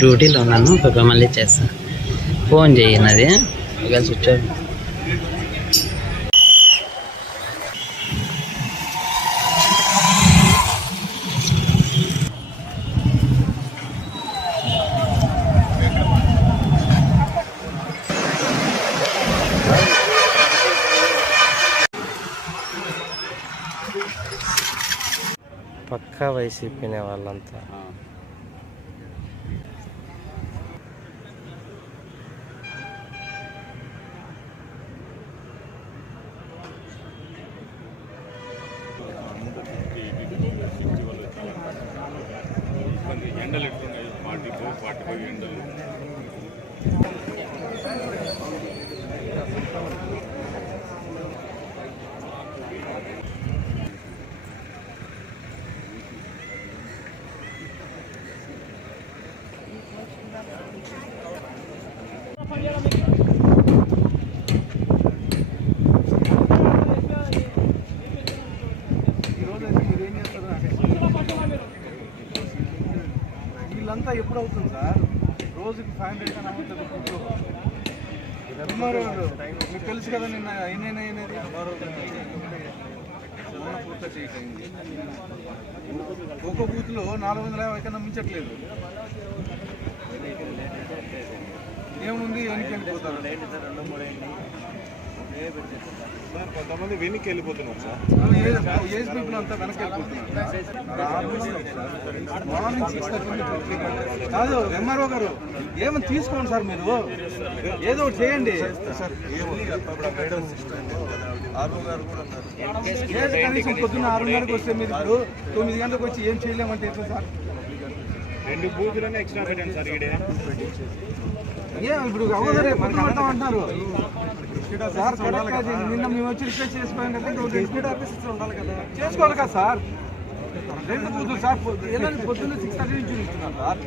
డ్యూటీలో ఉన్నాను, మళ్ళీ చేస్తాను. ఫోన్ చేయండి, అది ఒకవేళ స్విచ్ ఆఫ్. పక్కా వైసీపీనే వాళ్ళంతా. ఎండలు ఎట్లున్నాయి? 45 ఎండలు. వీళ్ళంతా ఎప్పుడు అవుతుంది సార్? రోజుకి 500 కన్నా అవుతుంది. మీకు తెలుసు కదా, నిన్న ఎన్నైనా ఒక్కో బూత్లో 450 కన్నా మించట్లేదు. ఏముంది, వెనక్కి వెళ్ళిపోతారు. కొంతమంది వెనక్కి వెళ్ళిపోతున్నారు సార్. ఏజ్ పీపుల్ అంతా వెనక్కి వెళ్ళిపోతున్నారు. మార్నింగ్ 6:30 కాదు. ఎంఆర్ఓ గారు ఏమని తీసుకోండి సార్, మీరు ఏదో ఒకటి చేయండి. కనీసం పొద్దున్న 6:30కి వస్తే మీరు ఇప్పుడు 9 గంటలకు వచ్చి ఏం చేయలేమంటే ఎట్లా సార్? 2 బూతులనే ఎక్స్ట్రా పెట్టండి సార్. ఇప్పుడు అవసరం పొద్దున పడతాం అంటున్నారు సార్. నిన్న మేము వచ్చి రిక్వెస్ట్ చేసుకోవాలి కదా, ఉండాలి కదా, చేసుకోవాలి కదా సార్. 2 బూతులు సార్. పొద్దున్న 6:30 నుంచి ఇస్తున్నారు సార్.